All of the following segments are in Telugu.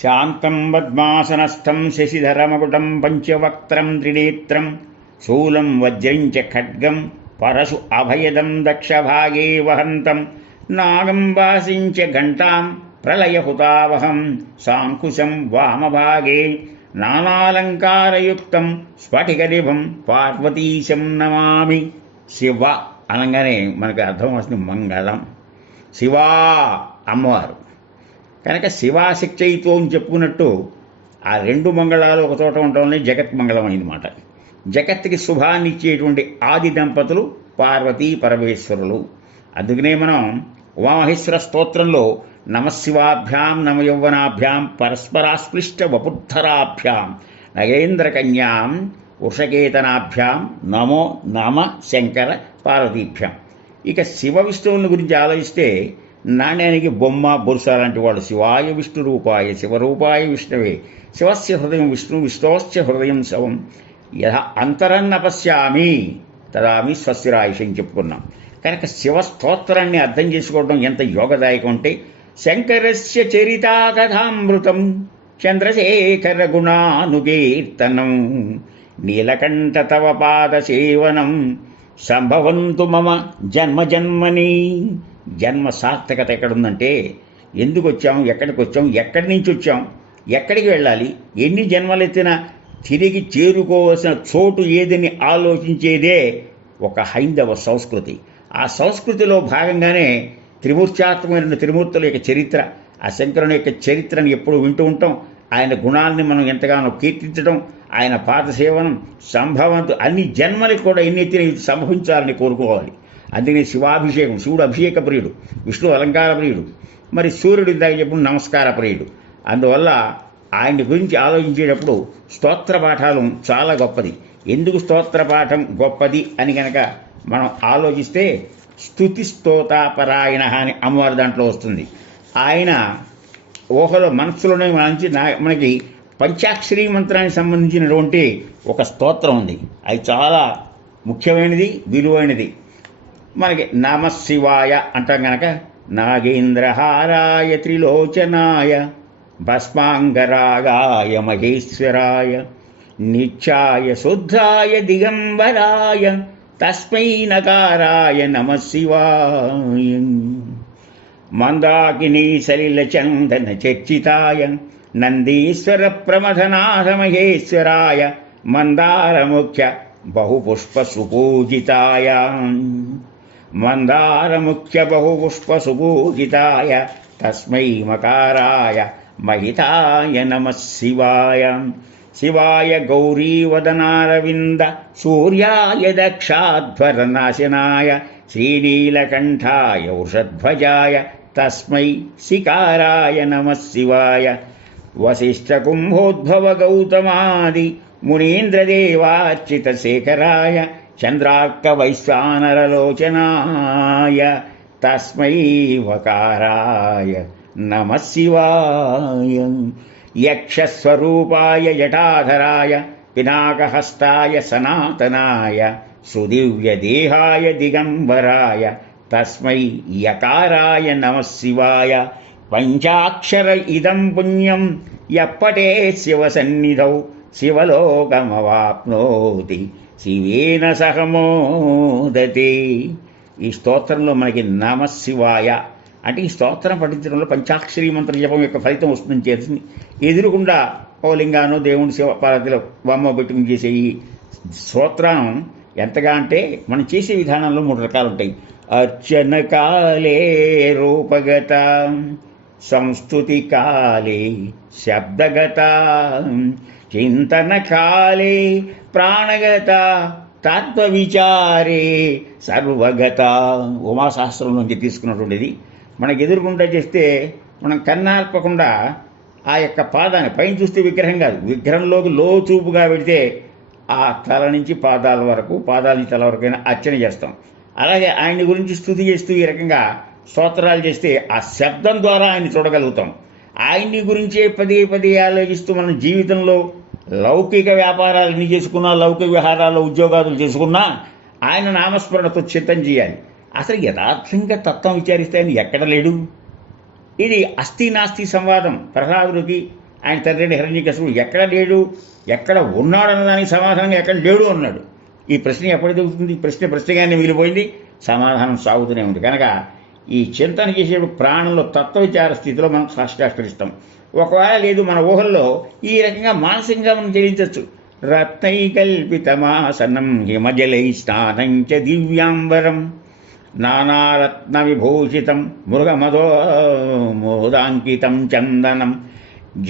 శాంతం పద్మాసనస్థం శశిధరమకుటం పంచవక్త్రం త్రినేత్రం శూలం వజ్రం చ ఖడ్గం పరశు అభయదం దక్షభాగే వహంతం నాగం వాసించ ఘంటాం ప్రళయహుతావహం సాంకుశం వామభాగే నానాలంకారయుక్తం స్ఫటికనిభం పార్వతీశం నమామి. శివ అనగానే మనకు అర్థం వస్తుంది మంగళం. శివా అమ్మవారు కనుక శివాశక్తితో అని చెప్పుకున్నట్టు ఆ రెండు మంగళాలు ఒక చోట ఉండడం జగత్మంగళం అయిందన్నమాట. జగత్తుకి శుభాన్ని ఇచ్చేటువంటి ఆది దంపతులు పార్వతీ పరమేశ్వరులు. అందుకనే మనం ఉమామహేశ్వర స్తోత్రంలో నమశివాభ్యాం నమయౌవనాభ్యాం పరస్పరాస్పృష్ట వపుద్ధరాభ్యాం నగేంద్రకన్యాం వృషకేతనాభ్యాం నమో నమ శంకర పార్వతీభ్యాం. ఇక శివ విష్ణువుల గురించి ఆలోచిస్తే నాణ్యానికి బొమ్మ బొరుస లాంటి వాళ్ళు శివాయ విష్ణు రూపాయ శివరూపాయ విష్ణవే శివస్య హృదయం విష్ణు విష్ణోస్య హృదయం శవం యథ అంతరన్న పశ్యామి తదామి స్వస్తిరాయుషం చెప్పుకున్నాం. కనుక శివస్తోత్రాన్ని అర్థం చేసుకోవడం ఎంత యోగదాయకం అంటే శంకరస్య చరితా కథామృతం చంద్రశేఖర గుణానుకీర్తనం నీలకంఠ తవ పాద సేవనం సంభవంతు మమ జన్మజన్మని. జన్మ సార్థకత ఎక్కడుందంటే ఎందుకు వచ్చాం, ఎక్కడికి వచ్చాం, ఎక్కడి నుంచి వచ్చాం, ఎక్కడికి వెళ్ళాలి, ఎన్ని జన్మలెత్తినా తిరిగి చేరుకోవాల్సిన చోటు ఏదని ఆలోచించేదే ఒక హైందవ సంస్కృతి. ఆ సంస్కృతిలో భాగంగానే త్రిమూర్త్యాత్మకమైన త్రిమూర్తుల యొక్క చరిత్ర, ఆ శంకరుని యొక్క చరిత్రను ఎప్పుడు వింటూ ఉంటాం. ఆయన గుణాలని మనం ఎంతగానో కీర్తించడం, ఆయన పాదసేవనం సంభవంతు అన్ని జన్మలకు కూడా ఎన్నెత్తిన సంభవించాలని కోరుకోవాలి. అందుకని శివాభిషేకం, శివుడు అభిషేక ప్రియుడు, విష్ణువు అలంకార ప్రియుడు, మరి సూర్యుడు ఇందాక చెప్పిన నమస్కార ప్రియుడు. అందువల్ల ఆయన గురించి ఆలోచించేటప్పుడు స్తోత్ర పాఠాలు చాలా గొప్పది. ఎందుకు స్తోత్ర పాఠం గొప్పది అని కనుక మనం ఆలోచిస్తే స్తుతి స్తోతాపరాయణ అని అమ్మవారి దాంట్లో వస్తుంది. ఆయన ఊహలో మనస్సులోనే మనకి పంచాక్షరీ మంత్రానికి సంబంధించినటువంటి ఒక స్తోత్రం ఉంది. అది చాలా ముఖ్యమైనది, విలువైనది. మనకి నమశివాయ అంటాం కనుక నాగేంద్రహారాయ త్రిలోచనాయ భస్మాంగరాగాయ మహేశ్వరాయ నిత్యాయ శుద్ధాయ దిగంబరాయ తస్మై నకారాయ నమశివాయ మందాకినీ సలిల చందన చర్చితాయ నందీశ్వర ప్రమథనాథ మహేశ్వరాయ మందారముఖ్య బహుపుష్ప సుపూజితాయ మందారముఖ్య బహుపుష్ప సుపూజితాయ తస్మై మకారాయ మహితాయ నమః శివాయ శివాయ గౌరీవదనారవింద సూర్యాయ దక్షాధ్వరనాశనాయ శ్రీనీలకంఠాయ వృషధ్వజాయ తస్మై శికారాయ నమః శివాయ వశిష్ఠకుంభోద్భవ గౌతమాది మునీంద్రదేవార్చిత శేఖరాయ చంద్రార్క వైశ్వానరలోచనాయ తస్మై వకారాయ నమః శివాయ యక్షస్వరూపాయ జటాధరాయ పినాకహస్తాయ సనాతనాయ సుదివ్యదేహాయ దిగంబరాయ తస్మై యకారాయ నమః శివాయ పంచాక్షర ఇదం పుణ్యం యప్పటే శివసన్నిధౌ శివలోకమవాప్నోతి శివేన సహమోదతే. ఈ స్తోత్రంలో మనకి నమః శివాయ అంటే ఈ స్తోత్రం పఠించడంలో పంచాక్షరీ మంత్ర జపం యొక్క ఫలితం వస్తుందని చేసింది. ఎదురుకుండా ఓ లింగానో దేవుని శివ పార్వతిలో బొమ్మ పెట్టుకుని చేసే ఈ స్తోత్రం ఎంతగా అంటే మనం చేసే విధానంలో 3 రకాలు ఉంటాయి. అర్చన కాలే రూపగత, సంస్తుతి కాలే శబ్దగత, చింతన కాలే ప్రాణగత, తత్వ విచారే సర్వగత. ఉమాశాస్త్రం నుంచి తీసుకున్నటువంటిది. మనకు ఎదురుకుండా చేస్తే మనం కన్నార్పకుండా ఆ యొక్క పాదాన్ని పైన చూస్తే విగ్రహం కాదు, విగ్రహంలోకి లోచూపుగా పెడితే ఆ తల నుంచి పాదాల వరకు, పాదాల నుంచి తల వరకైనా అర్చన చేస్తాం. అలాగే ఆయన గురించి స్తుతి చేస్తూ ఈ రకంగా స్తోత్రాలు చేస్తే ఆ శబ్దం ద్వారా ఆయన చూడగలుగుతాం. ఆయన్ని గురించే పదే పదే ఆలోచిస్తూ మన జీవితంలో లౌకిక వ్యాపారాలు ఎన్ని చేసుకున్నా, లౌకిక వ్యవహారాల్లో ఉద్యోగాలు చేసుకున్నా ఆయన నామస్మరణతో చిత్తం చేయాలి. అసలు యథార్థంగా తత్వం విచారిస్తే ఆయన ఎక్కడ లేడు. ఇది అస్థి నాస్తి సంవాదం. ప్రహ్లాదుడికి ఆయన తండ్రి హిరణ్యకశిపుడు ఎక్కడ లేడు, ఎక్కడ ఉన్నాడన్న దానికి సమాధానంగా ఎక్కడ లేడు అన్నాడు. ఈ ప్రశ్న ఎప్పుడు జరుగుతుంది? ప్రశ్నగానే మిగిలిపోయింది, సమాధానం సాగుతూనే ఉంది. కనుక ఈ చింతన చేసేప్పుడు ప్రాణంలో తత్వవిచార స్థితిలో మనం సాష్టాష్కరిస్తాం. ఒకవేళ లేదు మన ఊహల్లో ఈ రకంగా మానసికంగా మనం చెల్లించవచ్చు. రత్నైకల్పితమాసనం హిమజలై స్నానం చ దివ్యాంబరం నానారత్న విభూషితం మృగమదో మోదాంకితం చందనం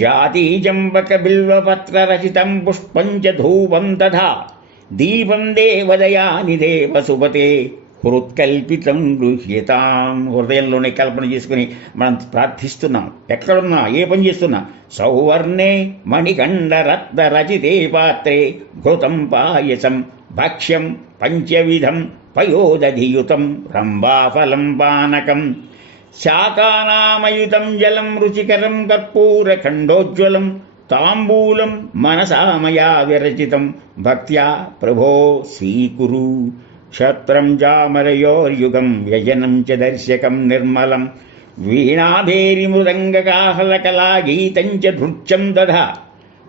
జాతీజంబక బిల్వపత్ర రచితం పుష్పం చ ధూపం తథా దీపం దేవదయాని దేవసుపతే హృత్కల్పితం గృహ్యతాం. హృదయంలోనే కల్పన చేసుకుని మనం ప్రార్థిస్తున్నాం. ఎక్కడున్నా, ఏ పని చేస్తున్నా. సౌవర్ణే మణికంఠరత్న రచితే పాత్రే ఘృతం పాయసం భక్ష్యం పంచవిధం పయోదధియుతం రంభాఫలం పానకం శాకానామయుతం జలం రుచికరం కర్పూరఖండోజ్వలం తాంబూలం మనసా మయా విరచితం భక్త్యా ప్రభో స్వీకురు. క్షత్రం జామరయోర్యుగం వ్యజనం చ దర్శకం నిర్మలం వీణాభేరి మృదంగకాహలకలాగీతం చ నృత్యం దధా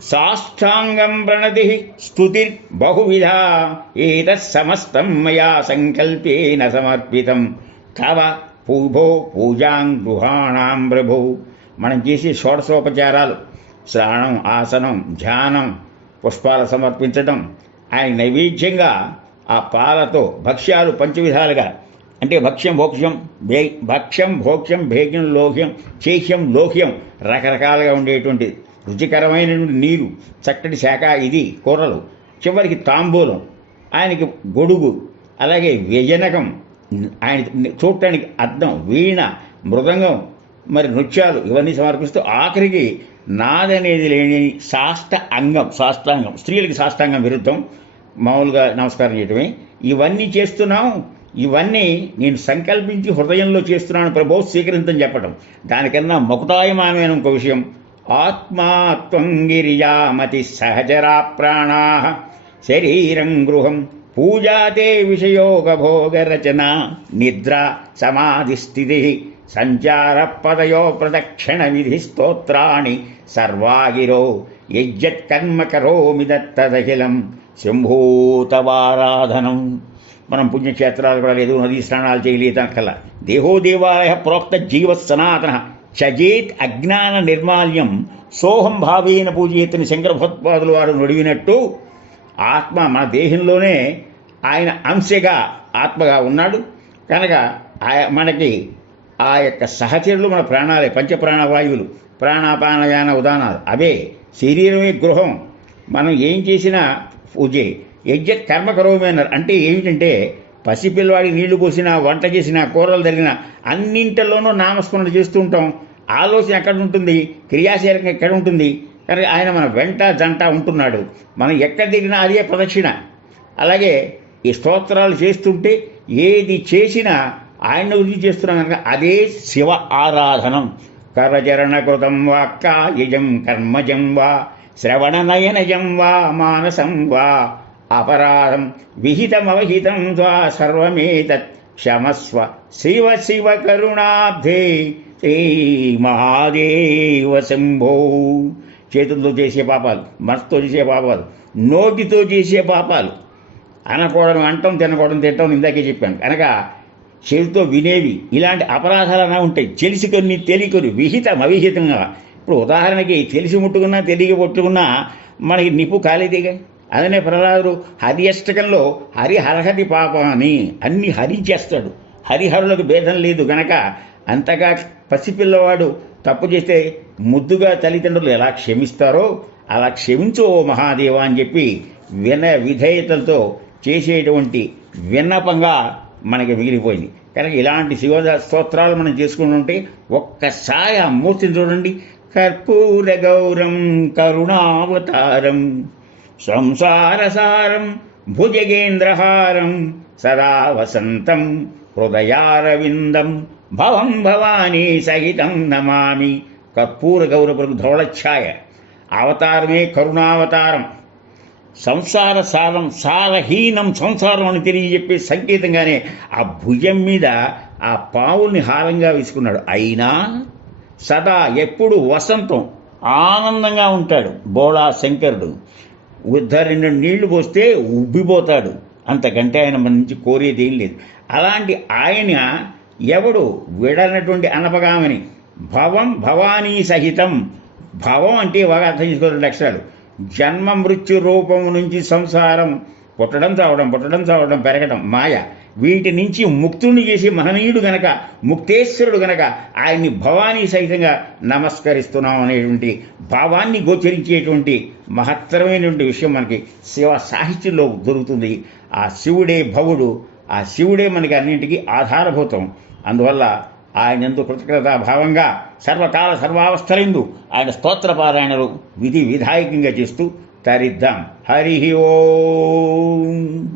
సాష్టాంగం ప్రణతి స్తుతిర్బహువిధా ఏతత్సమస్తం మయా సంకల్పేన సమర్పితం తవ పూభో పూజాం గృహాణాం ప్రభో. మనం చేసే షోడశోపచారాలు, స్నానం, ఆసనం, ధ్యానం, పుష్పాలు సమర్పించడం, ఆయన నైవేద్యంగా ఆ పాలతో భక్ష్యాలు పంచవిధాలుగా, అంటే భక్ష్యం భోక్ష్యం భేగ్యం లోహ్యం చేహ్యం లోహ్యం రకరకాలుగా ఉండేటువంటి రుచికరమైనటువంటి నీరు, చక్కటి శాఖ, ఇది కూరలు, చివరికి తాంబూలం, ఆయనకి గొడుగు, అలాగే వ్యజనకం, ఆయన చూడటానికి అద్దం, వీణ, మృదంగం, మరి నృత్యాలు ఇవన్నీ సమర్పిస్తూ ఆఖరికి నాదనేది లేని సాష్టాంగం, స్త్రీలకి సాష్టాంగం విరుద్ధం, మామూలుగా నమస్కారం చేయటమే. ఇవన్నీ చేస్తున్నాం, ఇవన్నీ నేను సంకల్పించి హృదయంలో చేస్తున్నాను ప్రభో స్వీకరించని చెప్పటం. దానికన్నా మకుటాయమానమైన ఇంకో విషయం, ఆత్మాత్వం గిరిజామతి సహజరా ప్రాణా శరీరం గృహం పూజాతే విషయోగభోగరచన నిద్ర సమాధిస్థితి సంచార పదయో ప్రదక్షిణ విధి స్తోత్రాణి సర్వాగిరో యజ్జత్కర్మ కరోమి దత్తదఖిలం శంభూతవారాధనం. మనం పుణ్యక్షేత్రాలు కూడా లేదు, నదీ స్నానాలు చేయలేదక్కల. దేహో దేవాలయ ప్రోక్త జీవ సనాతన చజేత్ అజ్ఞాన నిర్మాల్యం సోహం భావేన పూజయేతని శంకర భగవత్పాదులు వారు నడివినట్టు ఆత్మ మన దేహంలోనే ఆయన అంశగా ఆత్మగా ఉన్నాడు. కనుక మనకి ఆ యొక్క సహచరులు మన ప్రాణాలే, పంచప్రాణవాయువులు, ప్రాణాపానయాన ఉదానాలు, అవే శరీరమే గృహం. మనం ఏం చేసినా పూజే. యజ్ఞ కర్మ కరోమి అన్నారు. అంటే ఏమిటంటే పసిపిల్లవాడికి నీళ్లు పోసినా, వంట చేసినా, కూరలు తరిగినా అన్నింటిలోనూ నామస్మరణ చేస్తూ ఉంటాం. ఆలోచన ఎక్కడ ఉంటుంది, క్రియాశీలకం ఎక్కడ ఉంటుంది. కానీ ఆయన మన వెంట జంట ఉంటున్నాడు. మనం ఎక్కడ దిగినా అదే ప్రదక్షిణ. అలాగే ఈ స్తోత్రాలు చేస్తుంటే ఏది చేసినా ఆయన గురించి చేస్తున్నాం కనుక అదే శివ ఆరాధనం. కరచరణ కృతం వా కాయజం కర్మజం వా శ్రవణనయనజం వా మానసం వా అపరాధం విహితమవహితం త్వా సర్వమేతత్ క్షమస్వ శివ శివ కరుణాబ్ధే శ్రీ మహాదేవ శంభో. చేతులతో చేసే పాపాలు, మనసుతో చేసే పాపాలు, నోటితో చేసే పాపాలు, అనకూడదు అంటాం, తినడం ఇందాకే చెప్పాను. కనుక చెవితో వినేవి, ఇలాంటి అపరాధాలు అలా ఉంటాయి. తెలిసికొని తెలియకొని విహితం అవిహితంగా. ఇప్పుడు ఉదాహరణకి తెలిసి ముట్టుకున్నా తెలియక ముట్టుకున్నా మనకి నిప్పు కాలేదేగా. అదనే ప్రహ్లాదుడు హరి అష్టకంలో హరిహరహరి పాప అని అన్ని హరి చేస్తాడు. హరిహరులకు భేదం లేదు గనక అంతగా పసిపిల్లవాడు తప్పు చేస్తే ముద్దుగా తల్లిదండ్రులు ఎలా క్షమిస్తారో అలా క్షమించు ఓ మహాదేవ అని చెప్పి విధేయతలతో చేసేటువంటి విన్నపంగా మనకి మిగిలిపోయింది. కనుక ఇలాంటి శివ స్తోత్రాలు మనం చేసుకుంటుంటే ఒక్కసారి ఆ మూర్తిని చూడండి. కర్పూర గౌరం కరుణావతారం సంసారసారం భుజగేంద్రహారం సదా వసంతం హృదయారవిందం భవం భవానీ సహితం నమామి. కర్పూర గౌరవకు ధవళఛాయ, అవతారమే కరుణావతారం. సంసార సారం, సారహీనం సంసారం అని తెలియజెప్పే సంకేతంగానే ఆ భుజం మీద ఆ పావుల్ని హారంగా వేసుకున్నాడు. అయినా సదా ఎప్పుడు వసంతం, ఆనందంగా ఉంటాడు బోళా శంకరుడు. ఉద్ధరిని నీళ్లు పోస్తే ఉబ్బిపోతాడు. అంతకంటే ఆయన మన నుంచి కోరేది ఏం లేదు. అలాంటి ఆయన ఎవడు విడనటువంటి అనపగామని భవం భవానీ సహితం. భవం అంటే బాగా అర్థం చేసుకోవాలి లక్షణాలు. జన్మ మృత్యు రూపం నుంచి సంసారం, పుట్టడం చావడం పెరగడం మాయ, వీటి నుంచి ముక్తుని చేసి మహనీయుడు గనక, ముక్తేశ్వరుడు గనక ఆయన్ని భవానీ సహితంగా నమస్కరిస్తున్నాం అనేటువంటి భావాన్ని గోచరించేటువంటి మహత్తరమైనటువంటి విషయం మనకి శివ సాహిత్యంలో దొరుకుతుంది. ఆ శివుడే భవుడు, ఆ శివుడే మనకి అన్నింటికీ ఆధారభూతం. అందువల్ల ఆయన ఎందు కృతజ్ఞతాభావంగా సర్వకాల సర్వావస్థలందు ఆయన స్తోత్రపారాయణలు విధి విధాయకంగా చేస్తూ తరిద్దాం. హరి ఓం.